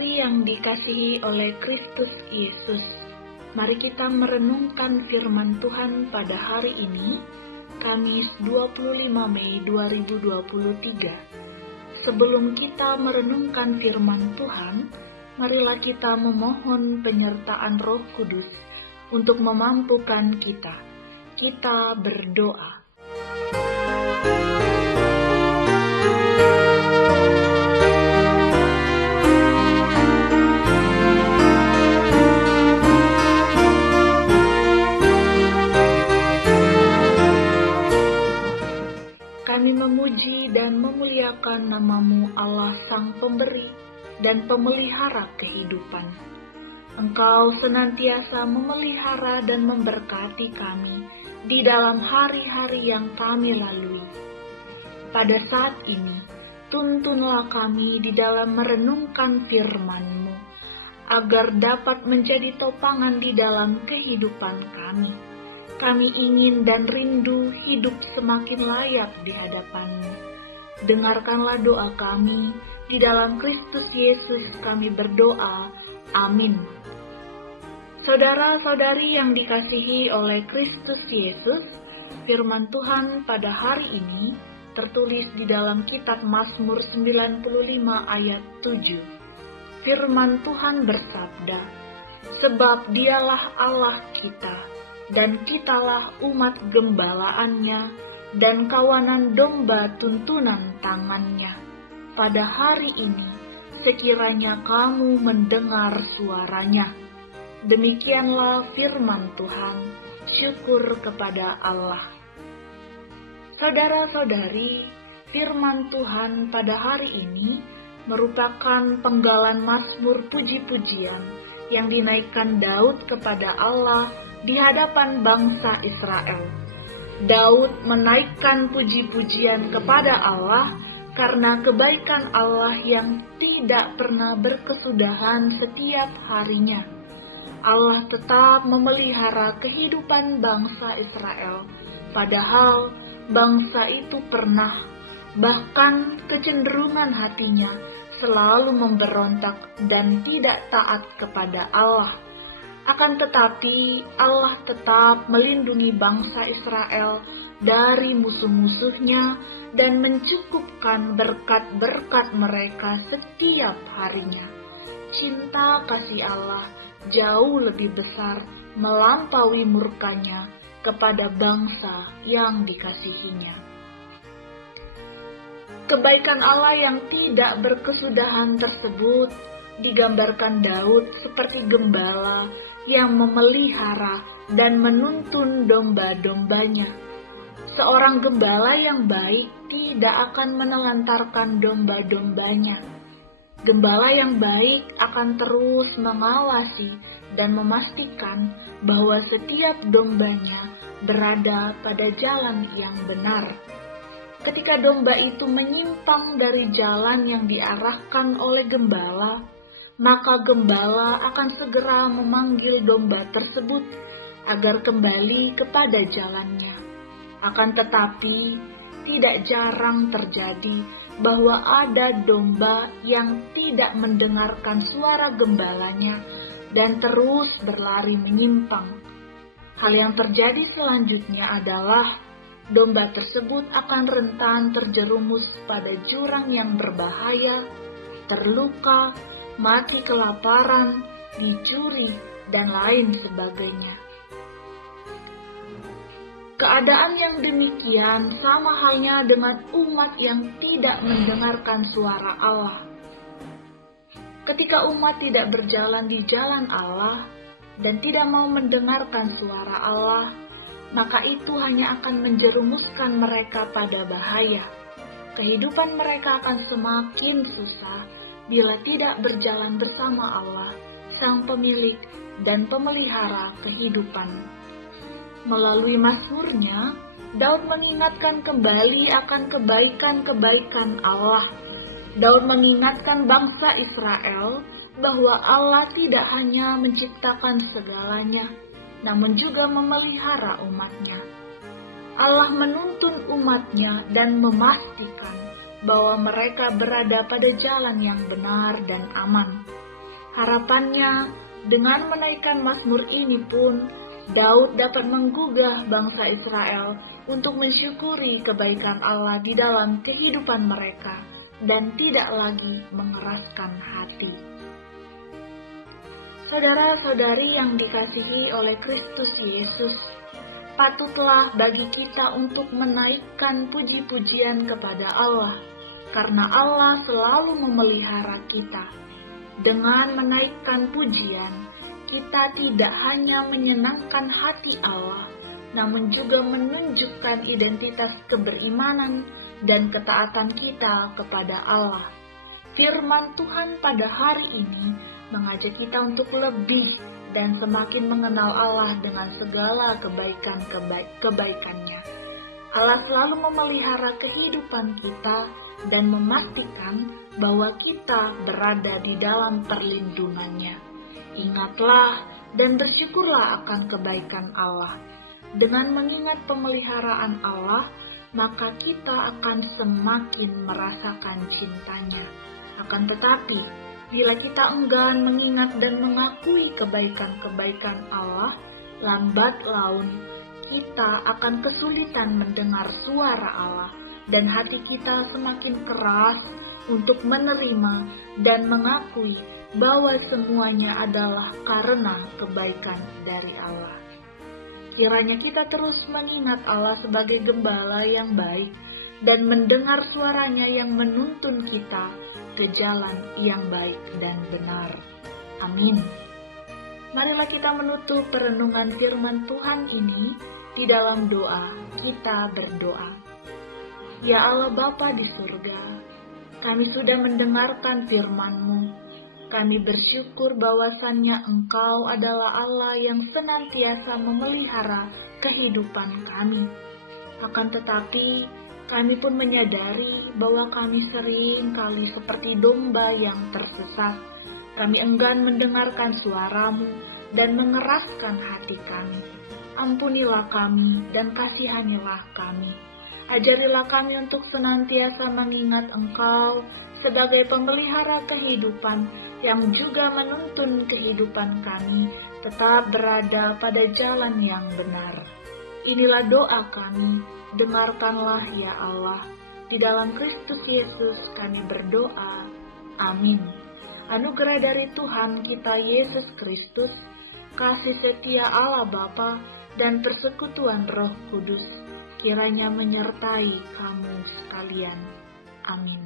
Saudara-saudari yang dikasihi oleh Kristus Yesus, mari kita merenungkan firman Tuhan pada hari ini, Kamis 25 Mei 2023. Sebelum kita merenungkan firman Tuhan, marilah kita memohon penyertaan Roh Kudus untuk memampukan kita. Kita berdoa. Kami memuji dan memuliakan nama-Mu Allah Sang Pemberi dan Pemelihara kehidupan. Engkau senantiasa memelihara dan memberkati kami di dalam hari-hari yang kami lalui. Pada saat ini, tuntunlah kami di dalam merenungkan firman-Mu, agar dapat menjadi topangan di dalam kehidupan kami. Kami ingin dan rindu hidup semakin layak di hadapan-Mu. Dengarkanlah doa kami, di dalam Kristus Yesus kami berdoa. Amin. Saudara-saudari yang dikasihi oleh Kristus Yesus, firman Tuhan pada hari ini tertulis di dalam kitab Mazmur 95 ayat 7. Firman Tuhan bersabda, "Sebab Dialah Allah kita, dan kitalah umat gembalaannya, dan kawanan domba tuntunan tangannya. Pada hari ini, sekiranya kamu mendengar suaranya." Demikianlah firman Tuhan, syukur kepada Allah. Saudara-saudari, firman Tuhan pada hari ini merupakan penggalan mazmur puji-pujian yang dinaikkan Daud kepada Allah di hadapan bangsa Israel. Daud menaikkan puji-pujian kepada Allah karena kebaikan Allah yang tidak pernah berkesudahan setiap harinya. Allah tetap memelihara kehidupan bangsa Israel, padahal bangsa itu pernah, bahkan kecenderungan hatinya selalu memberontak dan tidak taat kepada Allah. Akan tetapi Allah tetap melindungi bangsa Israel dari musuh-musuhnya dan mencukupkan berkat-berkat mereka setiap harinya. Cinta kasih Allah jauh lebih besar melampaui murkanya kepada bangsa yang dikasihinya. Kebaikan Allah yang tidak berkesudahan tersebut digambarkan Daud seperti gembala yang memelihara dan menuntun domba-dombanya. Seorang gembala yang baik tidak akan menelantarkan domba-dombanya. Gembala yang baik akan terus mengawasi dan memastikan bahwa setiap dombanya berada pada jalan yang benar. Ketika domba itu menyimpang dari jalan yang diarahkan oleh gembala, maka gembala akan segera memanggil domba tersebut agar kembali kepada jalannya. Akan tetapi, tidak jarang terjadi bahwa ada domba yang tidak mendengarkan suara gembalanya dan terus berlari menyimpang. Hal yang terjadi selanjutnya adalah domba tersebut akan rentan terjerumus pada jurang yang berbahaya, terluka, mati kelaparan, dicuri, dan lain sebagainya. Keadaan yang demikian sama halnya dengan umat yang tidak mendengarkan suara Allah. Ketika umat tidak berjalan di jalan Allah dan tidak mau mendengarkan suara Allah, maka itu hanya akan menjerumuskan mereka pada bahaya. Kehidupan mereka akan semakin susah bila tidak berjalan bersama Allah, Sang Pemilik dan Pemelihara kehidupan. Melalui mazmurnya, Daud mengingatkan kembali akan kebaikan-kebaikan Allah. Daud mengingatkan bangsa Israel bahwa Allah tidak hanya menciptakan segalanya, namun juga memelihara umatnya. Allah menuntun umatnya dan memastikan bahwa mereka berada pada jalan yang benar dan aman. Harapannya, dengan menaikkan mazmur ini pun, Daud dapat menggugah bangsa Israel untuk mensyukuri kebaikan Allah di dalam kehidupan mereka dan tidak lagi mengeraskan hati. Saudara-saudari yang dikasihi oleh Kristus Yesus, patutlah bagi kita untuk menaikkan puji-pujian kepada Allah, karena Allah selalu memelihara kita. Dengan menaikkan pujian, kita tidak hanya menyenangkan hati Allah, namun juga menunjukkan identitas keberimanan dan ketaatan kita kepada Allah. Firman Tuhan pada hari ini mengajak kita untuk lebih dan semakin mengenal Allah dengan segala kebaikan-kebaikannya. Allah selalu memelihara kehidupan kita dan memastikan bahwa kita berada di dalam perlindungannya. Ingatlah dan bersyukurlah akan kebaikan Allah. Dengan mengingat pemeliharaan Allah, maka kita akan semakin merasakan cintanya. Akan tetapi, bila kita enggan mengingat dan mengakui kebaikan-kebaikan Allah, lambat laun kita akan kesulitan mendengar suara Allah dan hati kita semakin keras untuk menerima dan mengakui bahwa semuanya adalah karena kebaikan dari Allah. Kiranya kita terus mengingat Allah sebagai gembala yang baik dan mendengar suaranya yang menuntun kita ke jalan yang baik dan benar. Amin. Marilah kita menutup perenungan firman Tuhan ini di dalam doa. Kita berdoa. Ya Allah Bapa di surga, kami sudah mendengarkan firman-Mu. Kami bersyukur bahwasannya Engkau adalah Allah yang senantiasa memelihara kehidupan kami. Akan tetapi, kami pun menyadari bahwa kami sering kali seperti domba yang tersesat. Kami enggan mendengarkan suara-Mu dan mengeraskan hati kami. Ampunilah kami dan kasihanilah kami. Ajarilah kami untuk senantiasa mengingat Engkau sebagai pemelihara kehidupan yang juga menuntun kehidupan kami tetap berada pada jalan yang benar. Inilah doa kami, dengarkanlah ya Allah. Di dalam Kristus Yesus kami berdoa. Amin. Anugerah dari Tuhan kita Yesus Kristus, kasih setia Allah Bapa, dan persekutuan Roh Kudus kiranya menyertai kamu sekalian. Amin.